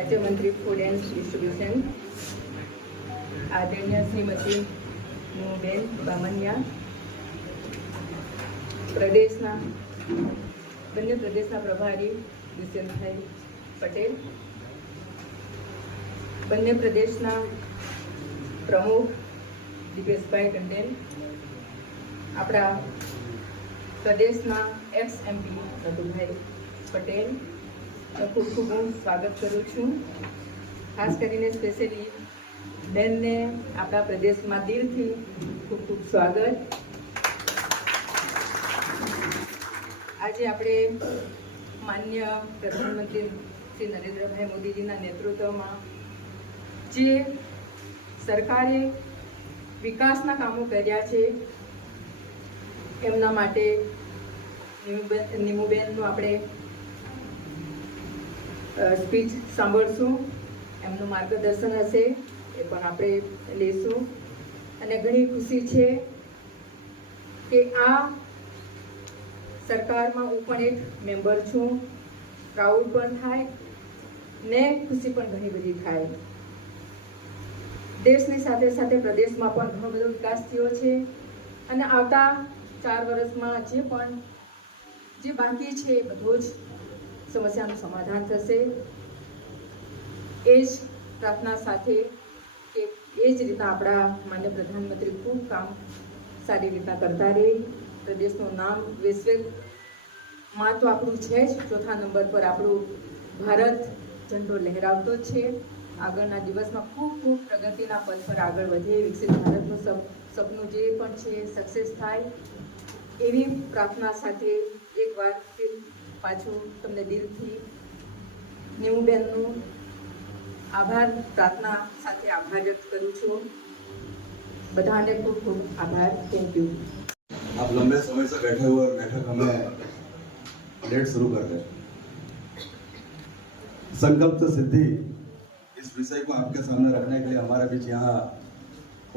राज्य मंत्री food and distribution आदरणीय श्रीमती नीमूबेन बामणिया, प्रदेशना બંને પ્રદેશના પ્રભારી દુષ્યંતભાઈ પટેલ, બંને પ્રદેશના પ્રમુખ દિપેશભાઈ ટંડેલ, આપણા પ્રદેશના એક્સ એમપી નટુભાઈ પટેલ, ખૂબ ખૂબ હું સ્વાગત કરું છું. ખાસ કરીને સ્પેશિયલી બેનને આપણા પ્રદેશમાં દિલથી ખૂબ ખૂબ સ્વાગત. આજે આપણે માન્ય પ્રધાનમંત્રી શ્રી નરેન્દ્રભાઈ મોદીજીના નેતૃત્વમાં જે સરકારે વિકાસના કામો કર્યા છે એમના માટે નીમુબેનનું આપણે સ્પીચ સાંભળશું. એમનું માર્ગદર્શન હશે એ પણ આપણે લેશું. અને ઘણી ખુશી છે કે આ સરકારમાં હું પણ એક મેમ્બર છું. પ્રાઉડ પણ થાય ને ખુશી પણ ઘણી બધી થાય. દેશની સાથે સાથે પ્રદેશમાં પણ ઘણો બધો વિકાસ થયો છે અને આવતા 4 વર્ષમાં જે બાકી છે એ બધો જ સમસ્યાનું સમાધાન થશે. એ જ પ્રાર્થના સાથે કે એ જ રીતના આપણા માન્ય પ્રધાનમંત્રી ખૂબ કામ સારી રીતના કરતા રહે. પ્રદેશનું નામ વૈશ્વિકમાં તો આપણું છે જ, 4થા નંબર પર આપણું ભારત ઝંડો લહેરાવતો જ છે. આગળના દિવસમાં ખૂબ ખૂબ પ્રગતિના પથ પર આગળ વધે, વિકસિત ભારતનું સપનું જે પણ છે સક્સેસ થાય એવી પ્રાર્થના સાથે એકવાર ફિર પાછું તમને દિલથી નીમુબેનનું આભાર પ્રાર્થના સાથે આભાર વ્યક્ત કરું છું. બધાને ખૂબ ખૂબ આભાર. Thank you. आप लंबे समय से बैठे हुए और बैठक हमें लेट शुरू कर रहे हैं. संकल्प से सिद्धि इस विषय को आपके सामने रखने के लिए हमारे बीच यहाँ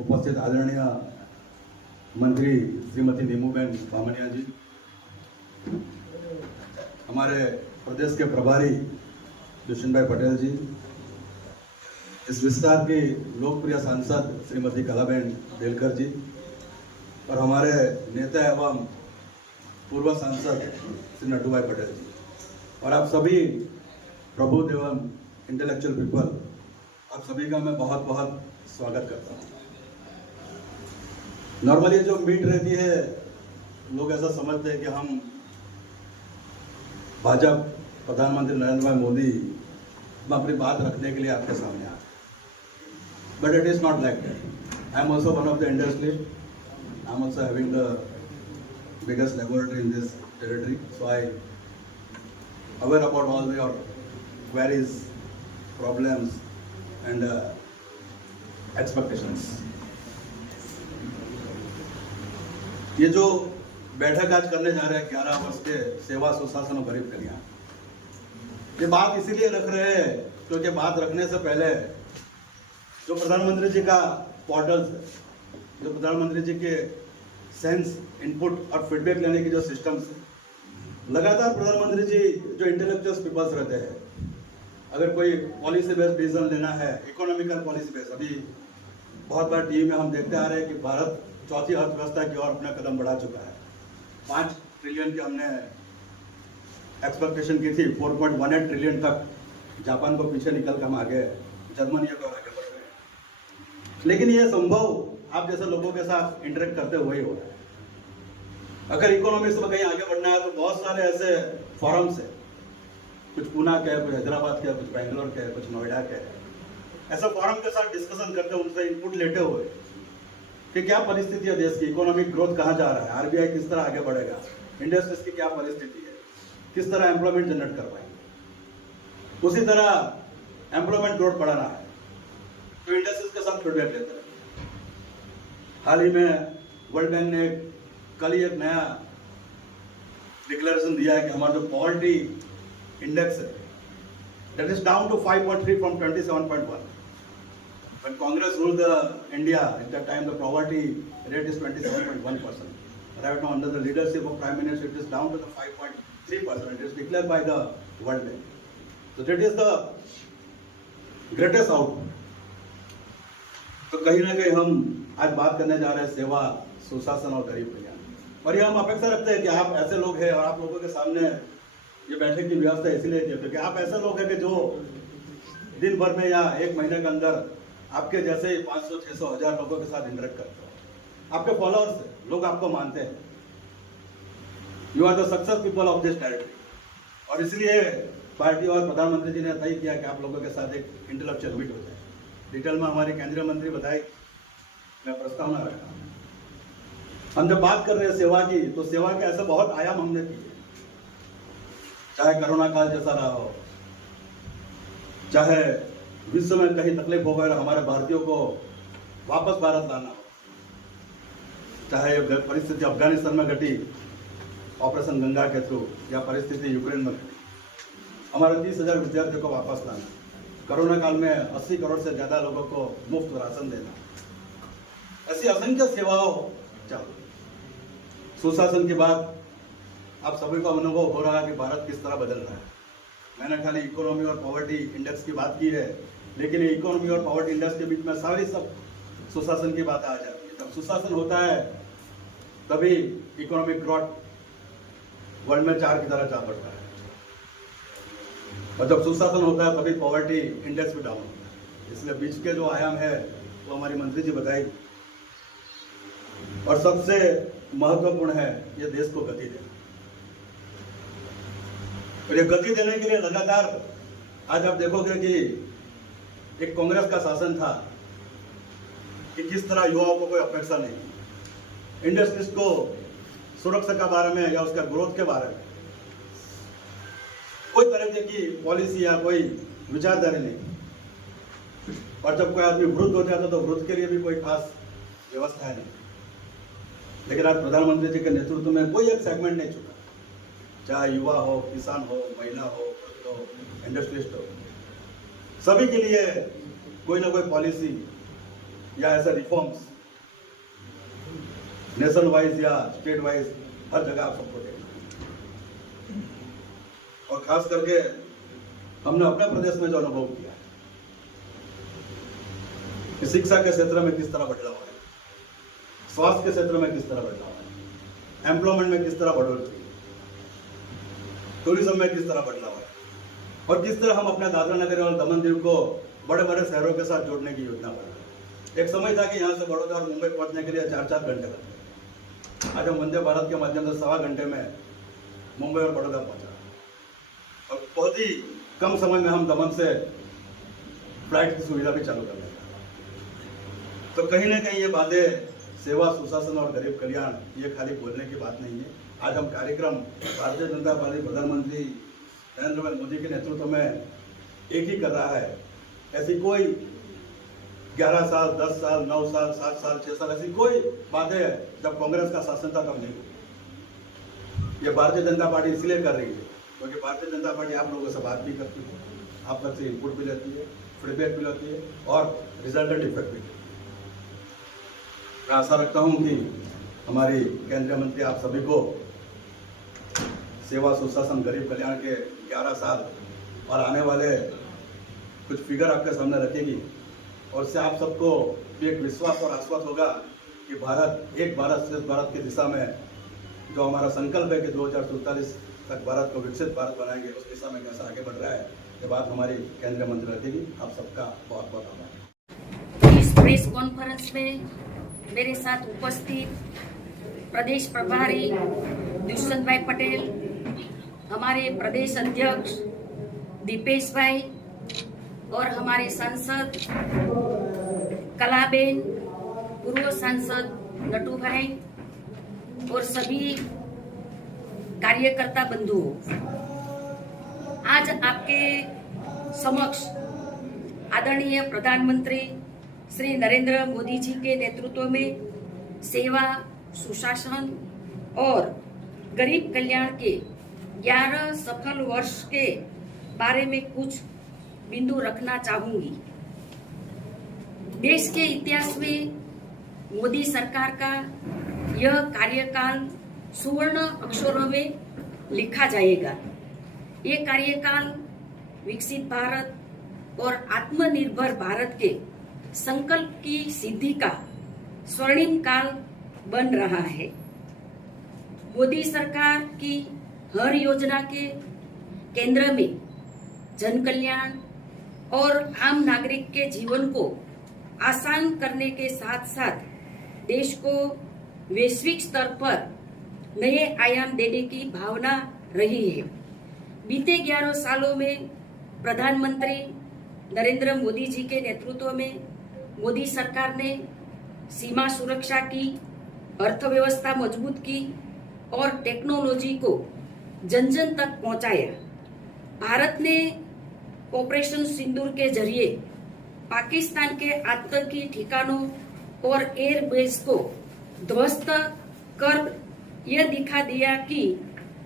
उपस्थित आदरणीय मंत्री श्रीमती नीमूबेन बामणिया जी, हमारे प्रदेश के प्रभारी दुष्यंतभाई पटेल जी, इस विस्तार की लोकप्रिय सांसद श्रीमती कलाबेन बेलकर जी और हमारे नेता एवं पूर्व सांसद श्री नटूभाई पटेल जी और आप सभी प्रबुद्ध एवं इंटेलेक्चुअल पीपल, आप सभी का मैं बहुत बहुत स्वागत करता हूँ. नॉर्मली जो मीट रहती है लोग ऐसा समझते हैं कि हम भाजपा प्रधानमंत्री नरेंद्र भाई मोदी में अपनी बात रखने के लिए आपके सामने आए, but it is not like that. I am also one of the industry. I'm also having the biggest laboratory in this territory, so I aware about all your queries, problems, and expectations. ये जो बैठक आज करने जा रहे हैं 11 वर्ष के सेवा सुशासन और गरीब कल्याण, ये बात इसीलिए रख रहे हैं क्योंकि बात रखने से पहले जो प्रधानमंत्री जी का पोर्टल है, जो प्रधानमंत्री जी के सेंस इनपुट और फीडबैक लेने की जो सिस्टम्स है, लगातार प्रधानमंत्री जी जो इंटेलेक्चुअल पीपल्स रहते हैं, अगर कोई पॉलिसी बेस्ड डिसीजन लेना है, इकोनॉमिकल पॉलिसी बेस्ड, अभी बहुत बार टीवी में हम देखते आ रहे हैं कि भारत चौथी अर्थव्यवस्था की ओर अपना कदम बढ़ा चुका है. 5 ट्रिलियन की हमने एक्सपेक्टेशन की थी, 4.18 ट्रिलियन तक जापान को पीछे निकल कर हम आगे जर्मनी को आगे बढ़ रहे हैं. लेकिन ये संभव आप जैसे लोगों के साथ इंटरेक्ट करते हुए ही हो रहा है. अगर इकोनॉमिक्स में कहीं आगे बढ़ना है तो बहुत सारे ऐसे फॉरम्स है, कुछ पूना के, कुछ हैदराबाद के, कुछ बेंगलोर के, कुछ नोएडा के, ऐसे फॉरम के साथ डिस्कशन करते हुए उनसे इनपुट लेते हुए कि क्या परिस्थिति है देश की, इकोनॉमिक ग्रोथ कहाँ जा रहा है, आरबीआई किस तरह आगे बढ़ेगा, इंडस्ट्रीज की क्या परिस्थिति है, किस तरह एम्प्लॉयमेंट जनरेट कर पाएंगे, उसी तरह एम्प्लॉयमेंट ग्रोथ बढ़ाना है तो इंडस्ट्रीज के साथ फीडबैक लेते हैं. हाल ही में वर्ल्ड बैंक ने कल ही एक नया डिक्लेरेशन दिया है कि हमारा जो पॉवर्टी इंडेक्स है that is down to 5.3 from 27.1. When Congress ruled India at that time, the poverty rate is 27.1%. Right now, under the leadership of Prime Minister, it is down to the 5.3%. It is declared by the World Bank. So that is the greatest output. तो कहीं ना कहीं हम आज बात करने जा रहे हैं सेवा, सुशासन और गरीब कल्याण। और ये हम अपेक्षा रखते हैं कि आप ऐसे लोग हैं, और आप लोगों के सामने ये बैठक की व्यवस्था इसलिए की है क्योंकि आप ऐसे लोग हैं कि जो दिन भर में या एक महीने के अंदर आपके जैसे 500, 600, 1000 लोगों के साथ इंटरेक्ट करते हो। आपके फॉलोअर्स हैं, लोग आपको मानते हैं। You are the success people of this territory. और इसलिए पार्टी और प्रधानमंत्री जी ने तय किया कि आप लोगों के साथ एक इंटेलेक्चुअल मीट हो जाए। डिटेल में हमारे केंद्रीय मंत्री बताए, मैं प्रस्तावना रखा। हम जब बात कर रहे हैं सेवा की, तो सेवा के ऐसे बहुत आयाम हमने किए, चाहे कोरोना काल जैसा रहा हो, चाहे विश्व में कहीं तकलीफ हो गई और हमारे भारतीयों को वापस भारत लाना हो, चाहे परिस्थिति अफगानिस्तान में घटी ऑपरेशन गंगा के थ्रू, या परिस्थिति यूक्रेन में घटी, हमारे 30,000 विद्यार्थियों को वापस लाना, कोरोना काल में 80 करोड़ से ज्यादा लोगों को मुफ्त राशन देना, ऐसी असंख्य सेवाओं चालू। सुशासन की बात आप सभी को अनुभव हो रहा है कि भारत किस तरह बदल रहा है। मैंने खाली इकोनॉमी और पॉवर्टी इंडेक्स की बात की है, लेकिन ये इकोनॉमी और पॉवर्टी इंडेक्स के बीच में सारी सब सुशासन की बात आ जाती है। जब सुशासन होता है तभी इकोनॉमिक ग्रोथ वर्ल्ड में 4 की तरह जा बढ़ता है, और जब सुशासन होता है तभी पॉवर्टी इंडेक्स भी डाउन होता है। इसलिए बीच के जो आयाम है वो हमारी मंत्री जी बताई, और सबसे महत्वपूर्ण है ये देश को गति देना। और ये गति देने के लिए लगातार आज आप देखोगे कि एक कांग्रेस का शासन था कि किस तरह युवाओं को कोई अपेक्षा नहीं, इंडस्ट्रीज को सुरक्षा के बारे में या उसका ग्रोथ के बारे में कोई तरह की पॉलिसी या कोई विचारधारा नहीं। और जब कोई आदमी वृद्ध हो जाता तो वृद्ध के लिए भी कोई खास व्यवस्था है नहीं। लेकिन आज प्रधानमंत्री जी के नेतृत्व में कोई एक सेगमेंट नहीं छूटा, चाहे युवा हो, किसान हो, महिला हो, इंडस्ट्रियलिस्ट हो, सभी के लिए कोई ना कोई पॉलिसी या ऐसे रिफॉर्म्स नेशन वाइज या स्टेट वाइज हर जगह आप सबको देखना। और खास करके हमने अपने प्रदेश में जो अनुभव किया कि शिक्षा के क्षेत्र में किस तरह बदलाव है, स्वास्थ्य के क्षेत्र में किस तरह बदलाव है, एम्प्लॉयमेंट में किस तरह बढ़ोतरी, टूरिज्म में किस तरह बदलाव है, और किस तरह हम अपने दादरा नगर और दमन दीव को बड़े बड़े शहरों के साथ जोड़ने की योजना बना रहे। एक समय था कि यहाँ से बड़ौदा और मुंबई पहुंचने के लिए 4-4 घंटे लगते। आज हम वंदे भारत के माध्यम से 1.25 घंटे में मुंबई और बड़ौदा पहुंचा, और बहुत ही कम समय में हम दमन से फ्लाइट की सुविधा भी चालू कर लेंगे। तो कहीं ना कहीं ये बातें सेवा, सुशासन और गरीब कल्याण ये खाली बोलने की बात नहीं है। आज हम कार्यक्रम भारतीय जनता पार्टी प्रधानमंत्री नरेंद्र भाई मोदी के नेतृत्व में एक ही कर रहा है। ऐसी कोई 11 साल, 10 साल, 9 साल, 7 साल, 6 साल ऐसी कोई बातें जब कांग्रेस का शासन था तब नहीं हुई। ये भारतीय जनता पार्टी इसलिए कर रही है क्योंकि भारतीय जनता पार्टी आप लोगों से बात भी करती है, आप तक से इनपुट भी लेती है, फीडबैक भी लेती है और रिजल्टेंट इफेक्ट भी। मैं आशा रखता हूं कि हमारी केंद्रीय मंत्री आप सभी को सेवा, सुशासन, गरीब कल्याण के 11 साल और आने वाले कुछ फिगर आपके सामने रखेगी, और इससे आप सबको भी एक विश्वास और आश्वास होगा कि भारत एक भारत श्रेष्ठ भारत की दिशा में जो हमारा संकल्प है कि 2047 तक भारत को विकसित भारत बनाएंगे, उस दिशा में कैसा आगे बढ़ रहा है, ये बात हमारी केंद्रीय मंत्री रखेगी। आप सबका बहुत बहुत आभार। इस प्रेस कॉन्फ्रेंस में मेरे साथ उपस्थित प्रदेश प्रभारी दुष्यंत भाई पटेल, हमारे प्रदेश अध्यक्ष दीपेश भाई और हमारे सांसद कलाबेन, पूर्व सांसद नटू भाई और सभी कार्यकर्ता बंधुओं, आज आपके समक्ष आदरणीय प्रधानमंत्री श्री नरेंद्र मोदी जी के नेतृत्व में सेवा, सुशासन और गरीब कल्याण के 11 सफल वर्ष के बारे में कुछ बिंदु रखना चाहूंगी। देश के इतिहास में मोदी सरकार का यह कार्यकाल सुवर्ण अक्षरों में लिखा जाएगा। ये कार्यकाल विकसित भारत, और आत्मनिर्भर भारत के संकल्प की सिद्धि का स्वर्णिम काल बन रहा है। मोदी सरकार की हर योजना के केंद्र में जन कल्याण और आम नागरिक के जीवन को आसान करने के साथ साथ देश को वैश्विक स्तर पर नए आयाम देने की भावना रही है। बीते 11 सालों में प्रधानमंत्री नरेंद्र मोदी जी के नेतृत्व में मोदी सरकार ने सीमा सुरक्षा की, अर्थव्यवस्था मजबूत की और टेक्नोलॉजी को जन जन तक पहुंचाया। भारत ने ऑपरेशन सिंदूर के जरिए पाकिस्तान के आतंकी ठिकानों और एयरबेस को ध्वस्त कर यह दिखा दिया कि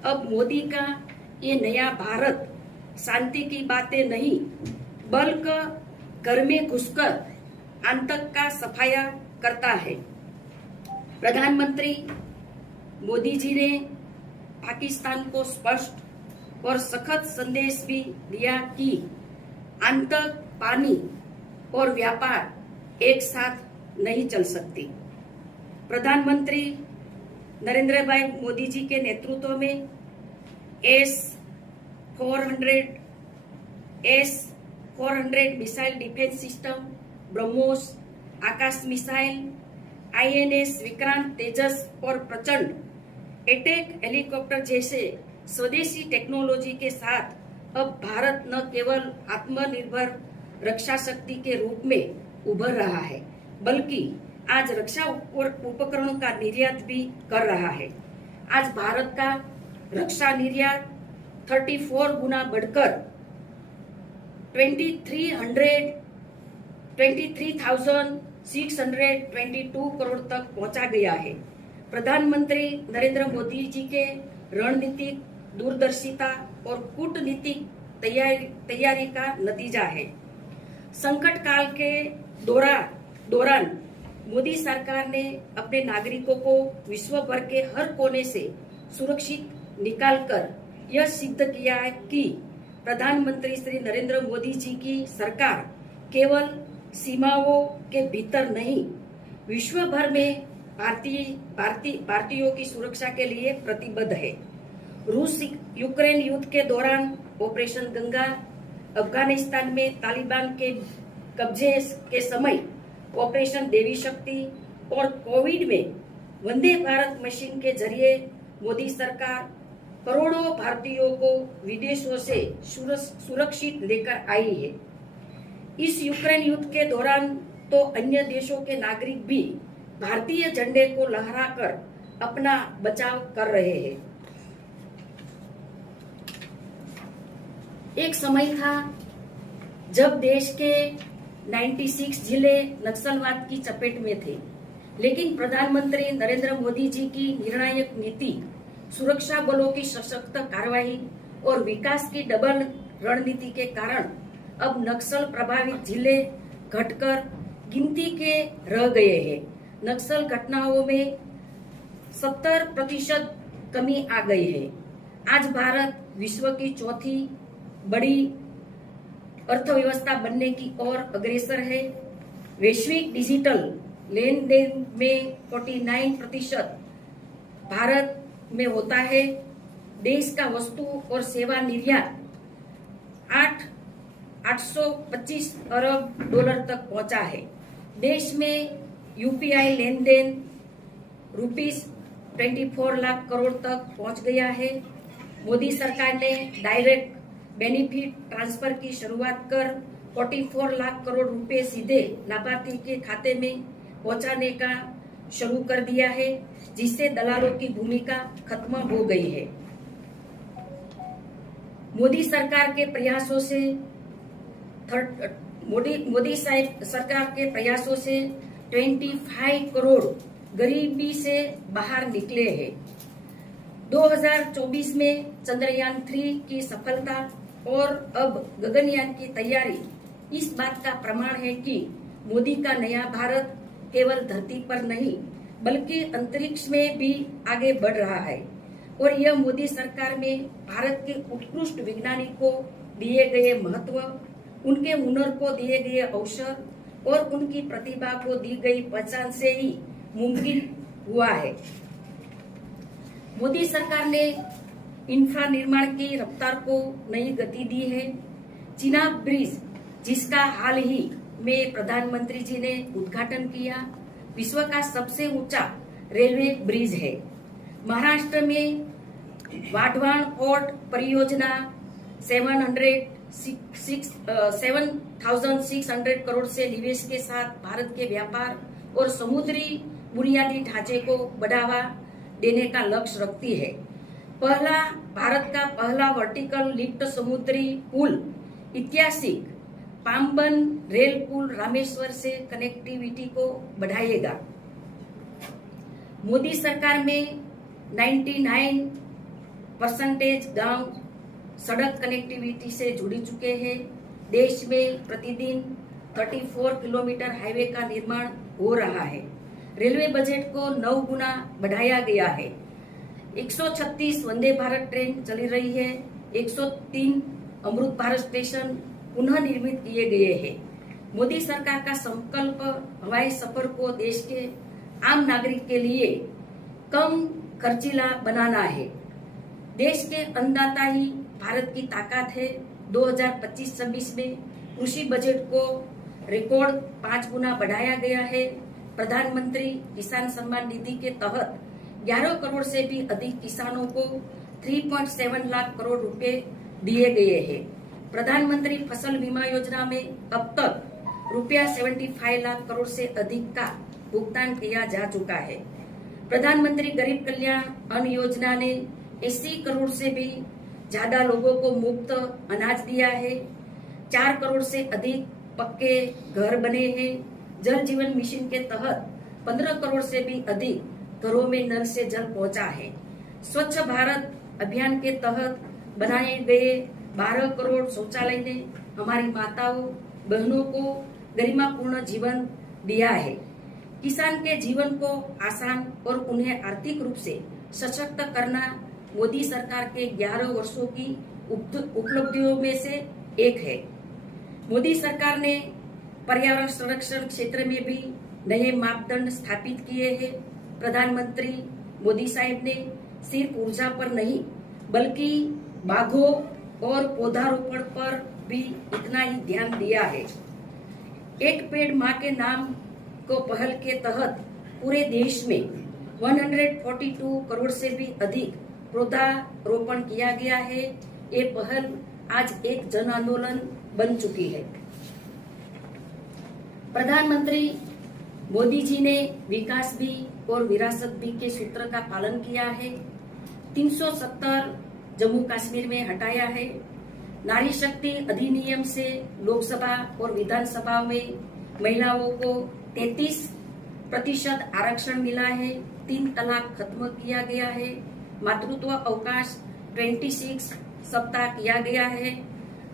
अब मोदी का ये नया भारत शांति की बातें नहीं बल्कि घर में घुसकर आतंक का सफाया करता है। प्रधानमंत्री मोदी जी ने पाकिस्तान को स्पष्ट और सख्त संदेश भी दिया कि आतंक, पानी और व्यापार एक साथ नहीं चल सकती। प्रधानमंत्री नरेंद्र भाई मोदी जी के नेतृत्व में S-400 missile defence system, BrahMos Akash missile, INS Vikrant, Tejas और प्रचंड अटैक हेलीकॉप्टर जैसे स्वदेशी टेक्नोलॉजी के साथ अब भारत न केवल आत्मनिर्भर रक्षा शक्ति के रूप में उभर रहा है बल्कि आज रक्षा उपकरणों का निर्यात भी कर रहा है। आज भारत का रक्षा निर्यात 34 गुना बढ़कर 23,622 करोड़ तक पहुंचा गया है। प्रधानमंत्री नरेंद्र मोदी जी के रणनीतिक दूरदर्शिता और कूटनीतिक तैयारी का नतीजा है। संकट काल के दौरान मोदी सरकार ने अपने नागरिकों को विश्व भर के हर कोने से सुरक्षित निकालकर यह सिद्ध किया है कि प्रधानमंत्री श्री नरेंद्र मोदी जी की सरकार केवल सीमाओं के भीतर नहीं, विश्व भर में भारतीयों की सुरक्षा के लिए प्रतिबद्ध है। रूस यूक्रेन युद्ध के दौरान ऑपरेशन गंगा, अफगानिस्तान में तालिबान के कब्जे के समय ऑपरेशन देवी शक्ति और कोविड में वंदे भारत मिशन के जरिए मोदी सरकार करोड़ों भारतीयों को विदेशों से सुरक्षित लेकर आई है। इस यूक्रेन युद्ध के दौरान तो अन्य देशों के नागरिक भी भारतीय झंडे को लहराकर अपना बचाव कर रहे हैं। एक समय था जब देश के 96 जिले नक्सलवाद की चपेट में थे, लेकिन प्रधानमंत्री नरेंद्र मोदी जी की निर्णायक नीति, सुरक्षा बलों की सशक्त कार्रवाई और विकास की डबल रणनीति के कारण अब नक्सल प्रभावित जिले घटकर गिनती के रह गए हैं। नक्सल घटनाओं में 70% कमी आ गई है। आज भारत विश्व की चौथी बड़ी अर्थव्यवस्था बनने की ओर अग्रसर है। वैश्विक डिजिटल लेन देन में 49% भारत में होता है। देश का वस्तु और सेवा निर्यात 825 अरब डॉलर तक पहुंचा है। देश में UPI लेन देन ₹24 लाख करोड़ तक पहुंच गया है। मोदी सरकार ने डायरेक्ट बेनिफिट ट्रांसफर की शुरुआत कर 44 लाख करोड़ रुपए सीधे लाभार्थी के खाते में पहुंचाने का शुरू कर दिया है, जिससे दलालों की भूमिका खत्म हो गई है। मोदी सरकार के प्रयासों से 25 करोड़ गरीबी से बाहर निकले हैं। 2024 में चंद्रयान 3 की सफलता और अब गगनयान की तैयारी इस बात का प्रमाण है कि मोदी का नया भारत केवल धरती पर नहीं बल्कि अंतरिक्ष में भी आगे बढ़ रहा है। और यह मोदी सरकार में भारत के उत्कृष्ट वैज्ञानिकों को दिए गए महत्व उनके हुनर को दिए गए अवसर और उनकी प्रतिभा को दी गई पहचान से ही मुमकिन हुआ है। मोदी सरकार ने इंफ्रा निर्माण की रफ्तार को नई गति दी है। चिनाब ब्रिज, जिसका हाल ही में प्रधानमंत्री जी ने उद्घाटन किया, विश्व का सबसे ऊंचा रेलवे ब्रिज है। महाराष्ट्र में वाढवान पोर्ट परियोजना 7,600 करोड़ से निवेश के साथ भारत के व्यापार और समुद्री बुनियादी ढांचे को बढ़ावा देने का लक्ष्य रखती है। भारत का पहला वर्टिकल लिफ्ट समुद्री पुल ऐतिहासिक पाम्बन रेल पुल रामेश्वर से कनेक्टिविटी को बढ़ाएगा। मोदी सरकार में 99% गांव सड़क कनेक्टिविटी से जुड़ चुके हैं। देश में प्रतिदिन 34 किलोमीटर हाईवे का निर्माण हो रहा है। रेलवे बजट को 9 गुना बढ़ाया गया है। 136 वंदे भारत ट्रेन चली रही है। 103 अमृत भारत स्टेशन पुनः निर्मित किए गए हैं। मोदी सरकार का संकल्प हवाई सफर को देश के आम नागरिक के लिए कम खर्चीला बनाना है। देश के अन्नदाता ही भारत की ताकत है। 2025-26 में कृषि बजट को रिकॉर्ड 5 गुना बढ़ाया गया है। प्रधानमंत्री किसान सम्मान निधि के तहत 11 करोड़ से भी अधिक किसानों को 3.7 लाख करोड़ रुपए दिए गए हैं। प्रधानमंत्री फसल बीमा योजना में अब तक रुपया 75 लाख करोड़ से अधिक का भुगतान किया जा चुका है। प्रधानमंत्री गरीब कल्याण अन्न योजना ने 80 करोड़ से भी ज्यादा लोगों को मुफ्त अनाज दिया है। 4 करोड़ से अधिक पक्के घर बने हैं। जल जीवन मिशन के तहत 15 करोड़ से भी अधिक घरों में नल से जल पहुंचा है। स्वच्छ भारत अभियान के तहत बनाए गए 12 करोड़ शौचालय ने हमारी माताओं बहनों को गरिमापूर्ण जीवन दिया है। किसान के जीवन को आसान और उन्हें आर्थिक रूप से सशक्त करना मोदी सरकार के 11 वर्षों की उपलब्धियों में से एक है। मोदी सरकार ने पर्यावरण संरक्षण क्षेत्र में भी नए मापदंड स्थापित किए हैं। प्रधानमंत्री मोदी साहब ने सिर्फ ऊर्जा पर नहीं बल्कि बाघों और पौधारोपण पर भी इतना ही ध्यान दिया है। एक पेड़ माँ के नाम को पहल के तहत पूरे देश में 142 करोड़ से भी अधिक पौधारोपण किया गया है। ये पहल आज एक जन आंदोलन बन चुकी है। प्रधानमंत्री मोदी जी ने विकास भी और विरासत भी के सूत्र का पालन किया है। 370 जम्मू कश्मीर में हटाया है। नारी शक्ति अधिनियम से लोकसभा और विधानसभा में महिलाओं को 33% आरक्षण मिला है। 3 तलाक खत्म किया गया है। मातृत्व अवकाश 26 सप्ताह किया गया है।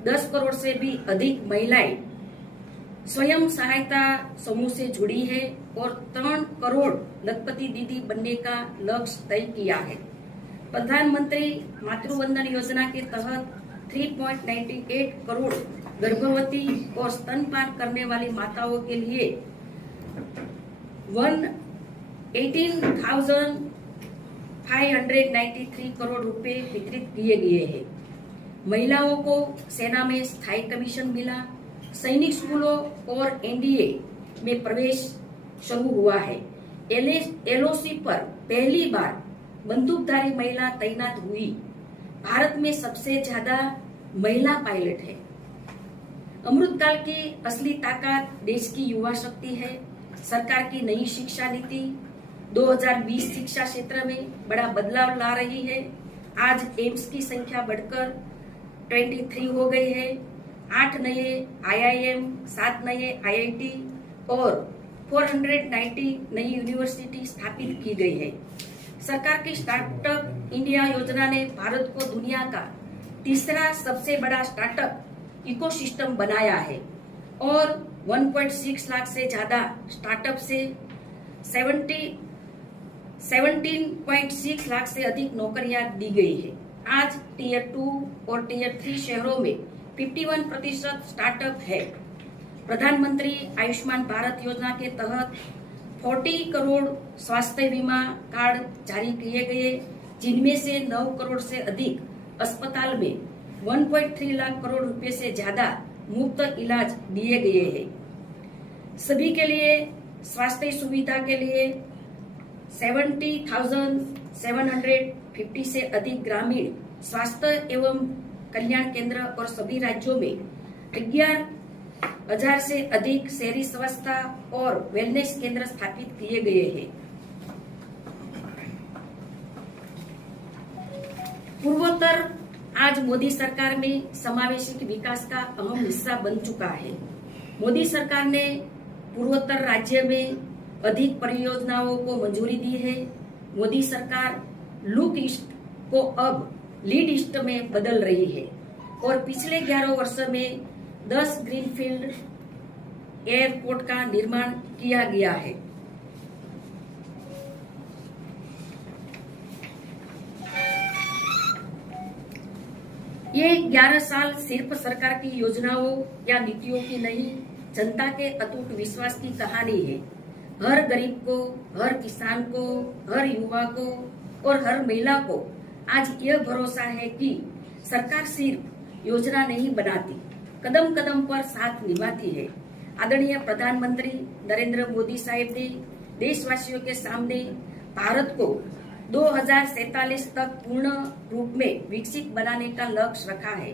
10 करोड़ से भी अधिक महिलाएं स्वयं सहायता समूह से जुड़ी है और 3 करोड़ लखपति दीदी बनने का लक्ष्य तय किया है। प्रधानमंत्री मातृवंदन योजना के तहत 3.98 करोड़ गर्भवती और स्तनपान करने वाली माताओं के लिए 118,593 करोड़ रुपए वितरित किए गए हैं। महिलाओं को सेना में स्थायी कमीशन मिला। सैनिक स्कूलों और एनडीए में प्रवेश शुरू हुआ है। एलओसी पर पहली बार बंदूकधारी महिला तैनात हुई। भारत में सबसे ज्यादा महिला पायलट है। अमृतकाल की असली ताकत देश की युवा शक्ति है। सरकार की नई शिक्षा नीति 2020 शिक्षा क्षेत्र में बड़ा बदलाव ला रही है। आज एम्स की संख्या बढ़कर 23 हो गई है। 8 नए IIM, 7 नए IIT और 490 नई यूनिवर्सिटी स्थापित की गई है। सरकार की स्टार्टअप इंडिया योजना ने भारत को दुनिया का तीसरा सबसे बड़ा स्टार्टअप इकोसिस्टम बनाया है और 1.6 लाख से ज्यादा स्टार्टअप से 17.6 लाख से अधिक नौकरियां दी गई है। आज टियर 2 और टियर 3 शहरों में 51% स्टार्टअप है। प्रधानमंत्री आयुष्मान भारत योजना के तहत 40 करोड़ स्वास्थ्य बीमा कार्ड जारी किए गए, जिनमें से 9 करोड़ से अधिक अस्पताल में 1.3 लाख करोड़ रुपए से ज्यादा मुफ्त इलाज दिए गए हैं। सभी के लिए स्वास्थ्य सुविधा के लिए 70,750 से अधिक ग्रामीण स्वास्थ्य एवं कल्याण केंद्र और सभी राज्यों में 11,000 से अधिक शहरी स्वास्थ्य और वेलनेस केंद्र स्थापित किए गए हैं। पूर्वोत्तर आज मोदी सरकार में समावेशी विकास का अहम हिस्सा बन चुका है। मोदी सरकार ने पूर्वोत्तर राज्य में अधिक परियोजनाओं को मंजूरी दी है। मोदी सरकार लुक ईस्ट को अब लीड ईस्ट में बदल रही है और पिछले 11 वर्षों में 10 ग्रीनफील्ड एयरपोर्ट का निर्माण किया गया है। ये 11 साल सिर्फ सरकार की योजनाओं या नीतियों की नहीं, जनता के अटूट विश्वास की कहानी है। हर गरीब को, हर किसान को, हर युवा को और हर महिला को आज यह भरोसा है कि सरकार सिर्फ योजना नहीं बनाती, कदम कदम पर साथ निभाती है। आदरणीय प्रधानमंत्री नरेंद्र मोदी साहब ने देशवासियों के सामने भारत को 2047 तक पूर्ण रूप में विकसित बनाने का लक्ष्य रखा है।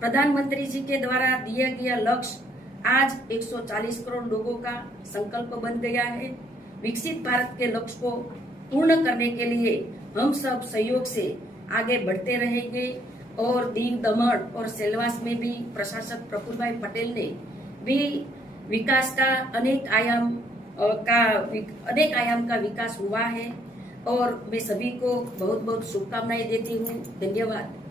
प्रधानमंत्री जी के द्वारा दिया गया लक्ष्य आज 140 करोड़ लोगों का संकल्प बन गया है। विकसित भारत के लक्ष्य को पूर्ण करने के लिए हम सब सहयोग से आगे बढ़ते रहेंगे और दीव, दमन और सेल्वास में भी प्रशासक प्रफुल्ल भाई पटेल ने भी विकास का अनेक आयाम का विकास हुआ है और मैं सभी को बहुत बहुत शुभकामनाएं देती हूँ। धन्यवाद।